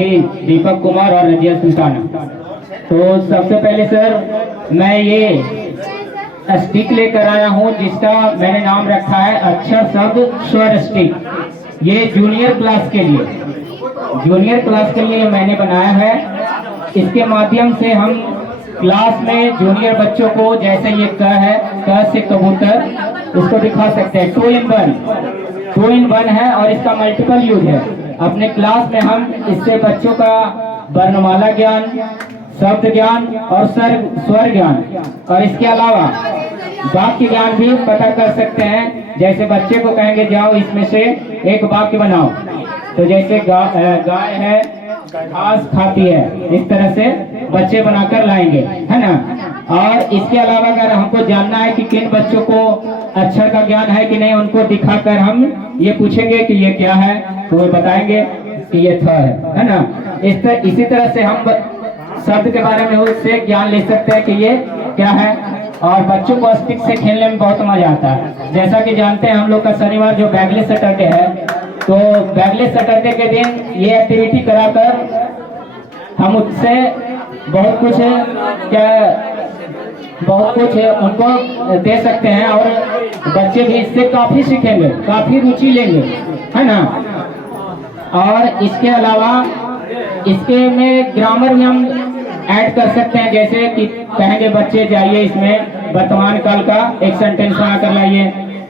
साथी दीपक कुमार और रजिया सुल्ताना। तो सबसे पहले सर मैं ये स्टिक लेकर आया हूँ जिसका मैंने नाम रखा है अक्षर शब्द स्वर स्टिक। ये जूनियर क्लास के लिए मैंने बनाया है। इसके माध्यम से हम क्लास में जूनियर बच्चों को जैसे ये क है, क से कबूतर, उसको दिखा सकते हैं। 2 in 1 है और इसका मल्टीपल यूज है। अपने क्लास में हम इससे बच्चों का वर्णमाला ज्ञान, शब्द ज्ञान और स्वर ज्ञान और इसके अलावा वाक्य ज्ञान भी पता कर सकते हैं। जैसे बच्चे को कहेंगे जाओ इसमें से एक वाक्य बनाओ, तो जैसे गाय है घास खाती है, इस तरह से बच्चे बनाकर लाएंगे, है ना। और इसके अलावा अगर हमको जानना है कि किन बच्चों को अक्षर का ज्ञान है कि नहीं, उनको दिखाकर हम ये पूछेंगे कि ये क्या है, तो वो बताएंगे कि ये थ है ना। इसी तरह से हम शब्द के बारे में उससे ज्ञान ले सकते हैं कि ये क्या है। और बच्चों को स्टिक से खेलने में बहुत मजा आता है। जैसा कि जानते हैं हम लोग का शनिवार जो बैगलेस सैटरडे है, तो बैगलेस सैटरडे के दिन ये एक्टिविटी कराकर हम उससे बहुत कुछ उनको दे सकते हैं और बच्चे भी इससे काफी सीखेंगे, काफी रुचि लेंगे, है ना। और इसके अलावा इसके में ग्रामर भी हम ऐड कर सकते हैं। जैसे कि कहेंगे बच्चे जाइए इसमें वर्तमान काल का एक सेंटेंस बना कर लाइए,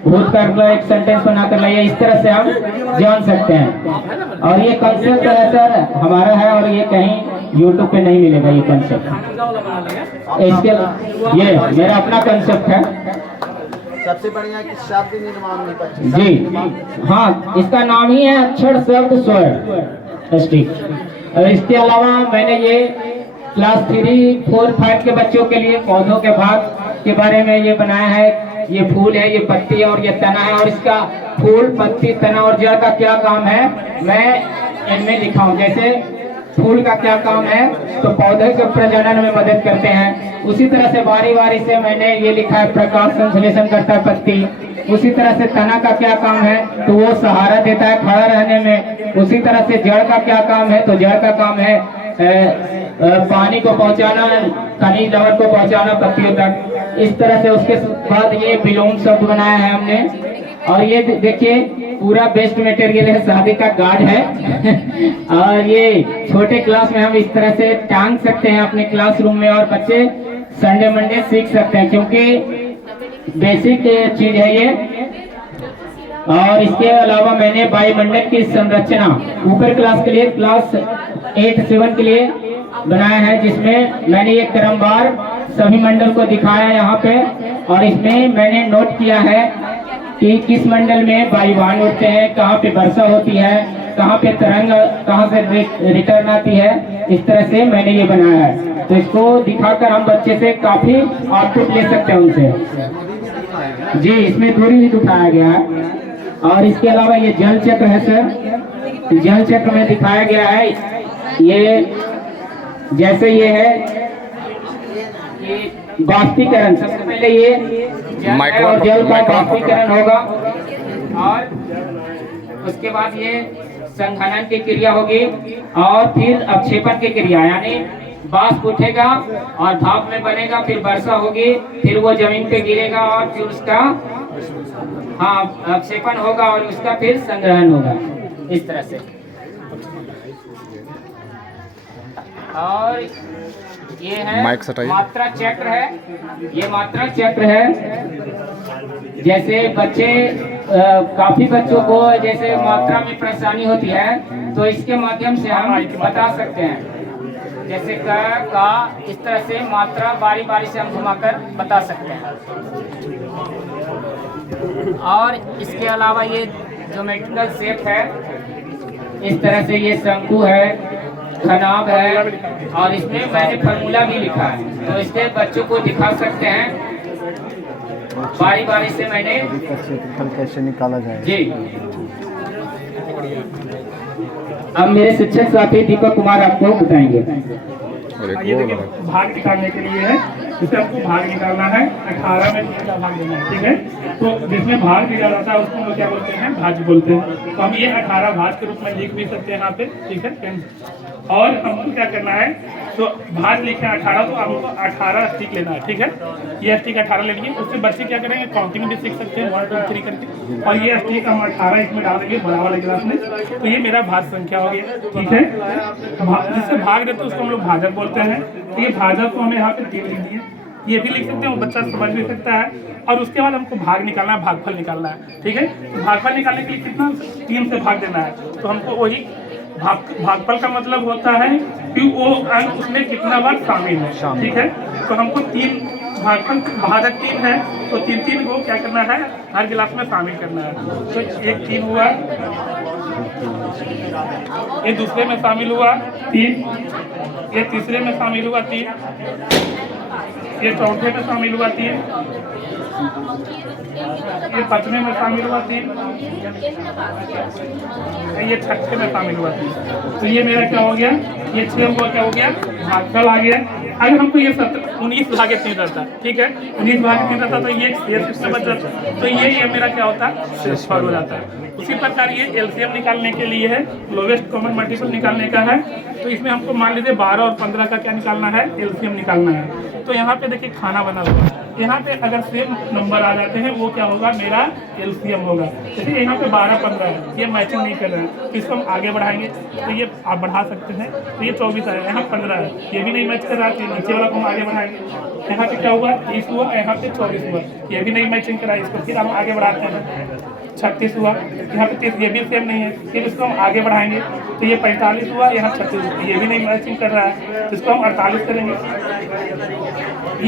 भूतकाल का एक सेंटेंस बना कर लाइए, इस तरह से हम जान सकते हैं। और ये कंसेप्ट सर हमारा है और ये कहीं यूट्यूब पे नहीं मिलेगा ये कंसेप्ट। इसके ये मेरा अपना कंसेप्ट है। सबसे बढ़िया कि शब्द निर्माण जी हाँ, इसका नाम ही है अक्षर शब्द स्वर स्टिक। और इसके अलावा मैंने ये क्लास 3, 4, 5 के बच्चों के लिए पौधों के भाग के बारे में ये बनाया है। ये फूल है, ये पत्ती है और ये तना है, और इसका फूल, पत्ती, तना और जड़ का क्या काम है मैं इनमें लिखा हूँ। जैसे फूल का क्या काम है, तो पौधे के प्रजनन में मदद करते हैं। उसी तरह से बारी बारी से मैंने ये लिखा है प्रकाश संश्लेषण करता है पत्ती। उसी तरह से तना का क्या काम है, तो वो सहारा देता है खड़ा रहने में। उसी तरह से जड़ का क्या काम है, तो जड़ का काम है पानी को पहुंचाना, खनिज लवण को पहुंचाना पत्तियों तक। इस तरह से उसके बाद ये विलोम शब्द बनाया है हमने। और ये देखिए पूरा बेस्ट मटेरियल है, शादी का गार्ड है। और ये छोटे क्लास में हम इस तरह से टांग सकते हैं अपने क्लासरूम में और बच्चे संडे मंडे सीख सकते हैं, क्योंकि बेसिक चीज है ये। और इसके अलावा मैंने वायुमंडल की संरचना ऊपर क्लास के लिए, क्लास 8, 7 के लिए बनाया है, जिसमें मैंने एक क्रमवार सभी मंडल को दिखाया है यहाँ पे। और इसमें मैंने नोट किया है कि किस मंडल में वायुवान उठते हैं, कहाँ पे वर्षा होती है, कहाँ पे तरंग, कहाँ से रिटर्न आती है। इस तरह से मैंने ये बनाया है। तो इसको दिखाकर हम बच्चे से काफी आउटपुट ले सकते हैं उनसे। जी, इसमें दूरी भी दिखाया गया है। और इसके अलावा ये जल चक्र है सर। जल चक्र में दिखाया गया है ये, जैसे ये है बाष्पीकरण। सबसे पहले ये जल और जल का बाष्पीकरण होगा और उसके बाद ये संघनन की क्रिया होगी और फिर अवक्षेपण की क्रिया, यानी बाष्प उठेगा और भाप में बनेगा, फिर वर्षा होगी, फिर वो जमीन पे गिरेगा और फिर उसका अवक्षेपण होगा और उसका फिर संग्रहण होगा, इस तरह से। और ये है मात्रा चक्र है। ये मात्रा चक्र है। जैसे बच्चे काफी बच्चों को जैसे मात्रा में परेशानी होती है, तो इसके माध्यम से हम बता सकते हैं। जैसे का इस तरह से मात्रा बारी बारी से हम घुमाकर बता सकते हैं। और इसके अलावा ये ज्योमेट्रिकल शेप है, इस तरह से ये शंकु है, खनाब है, और इसमें मैंने फॉर्मूला भी लिखा है, तो इससे बच्चों को दिखा सकते हैं। बारी बारी से मैंने कैसे निकाला जाए। जी, अब मेरे शिक्षक साथी दीपक कुमार आपको बताएंगे। ये देखिए भाग दिखाने के लिए है। इसे हमको भाग निकालना है, 18 में 3 का भाग देना है, ठीक है। तो जिसमें भाग दिया जाता है उसको हम लोग क्या बोलते हैं, भाज्य बोलते हैं। तो हम ये 18 भाज्य के रूप में लिख भी सकते हैं यहाँ पे, ठीक है। और हमको क्या करना है, तो भाज्य लिखे 18, तो हमको 18 स्टिक लेना है, ठीक है। ये स्टिक 18 ले लिए, उससे बच्चे क्या करेंगे, काउंटिंग भी सीख सकते हैं 1 2 3 करके। और ये स्टिक हम 18 इसमें डाल देंगे बड़ा वाले गिलास में, तो ये मेरा भाज्य संख्या हो गया, ठीक है। जिससे भाग देते हैं उसको हम लोग भाजक बोलते हैं। तो ये भाजक को हमें यहाँ पे 3 लिख दिए, ये भी लिख सकते हैं, वो बच्चा समझ भी सकता है। और उसके बाद हमको भाग निकालना है, भागफल निकालना है, ठीक है। तो भागफल निकालने के लिए कितना, 3 से भाग देना है। तो हमको वही भागफल का मतलब होता है कि वो अंक उसमें कितना बार शामिल है, ठीक है। तो हमको 3 भागफल, भाजक 3 है, तो 3 को क्या करना है, हर गिलास में शामिल करना है। तो एक 3 हुआ, ये दूसरे में शामिल हुआ 3, ये तीसरे में शामिल हुआ 3, ये चौथे में शामिल हुआ 3, ये 5वें में शामिल हुआ 3, ये 6ठे में शामिल हुआ 3। तो ये मेरा क्या हो गया, ये 6 हुआ, क्या हो गया, भागफल आ गया। अगर हमको ये 19 भागे 3 रहता, ठीक है, 19 भागे 3 रहता, तो ये शेष कितना बच जाता, तो ये मेरा क्या होता है, शेषफल हो जाता है। उसी प्रकार ये एलसीएम निकालने के लिए है, लोवेस्ट कॉमन मल्टीपल निकालने का है। तो इसमें हमको मान लीजिए 12 और 15 का क्या निकालना है, एलसीएम निकालना है। तो यहाँ पे देखिए खाना बना हुआ है, यहाँ पे अगर सेम नंबर आ जाते हैं वो क्या होगा, मेरा एलसीएम होगा। जैसे यहाँ पे 12 15 है, ये मैचिंग नहीं कर रहा है, तो इसको हम आगे बढ़ाएंगे, तो ये आप बढ़ा सकते हैं। तो ये 24 है, यहाँ 15 है, ये भी नहीं मैच कर रहा है, तो नीचे वाला को हम आगे बढ़ाएंगे। यहाँ पे क्या हुआ, 30 हुआ, यहाँ पे 24 हुआ, ये भी नहीं मैचिंग कर रहा है, इसको फिर हम आगे बढ़ाते हैं। 36 हुआ, यहाँ पे 30, ये भी सेम नहीं है, फिर इसको हम आगे बढ़ाएंगे। तो ये 45 हुआ, यहाँ 36, ये भी नहीं मैचिंग कर रहा है, तो इसको हम 48 करेंगे।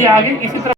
ये आगे इसी तरह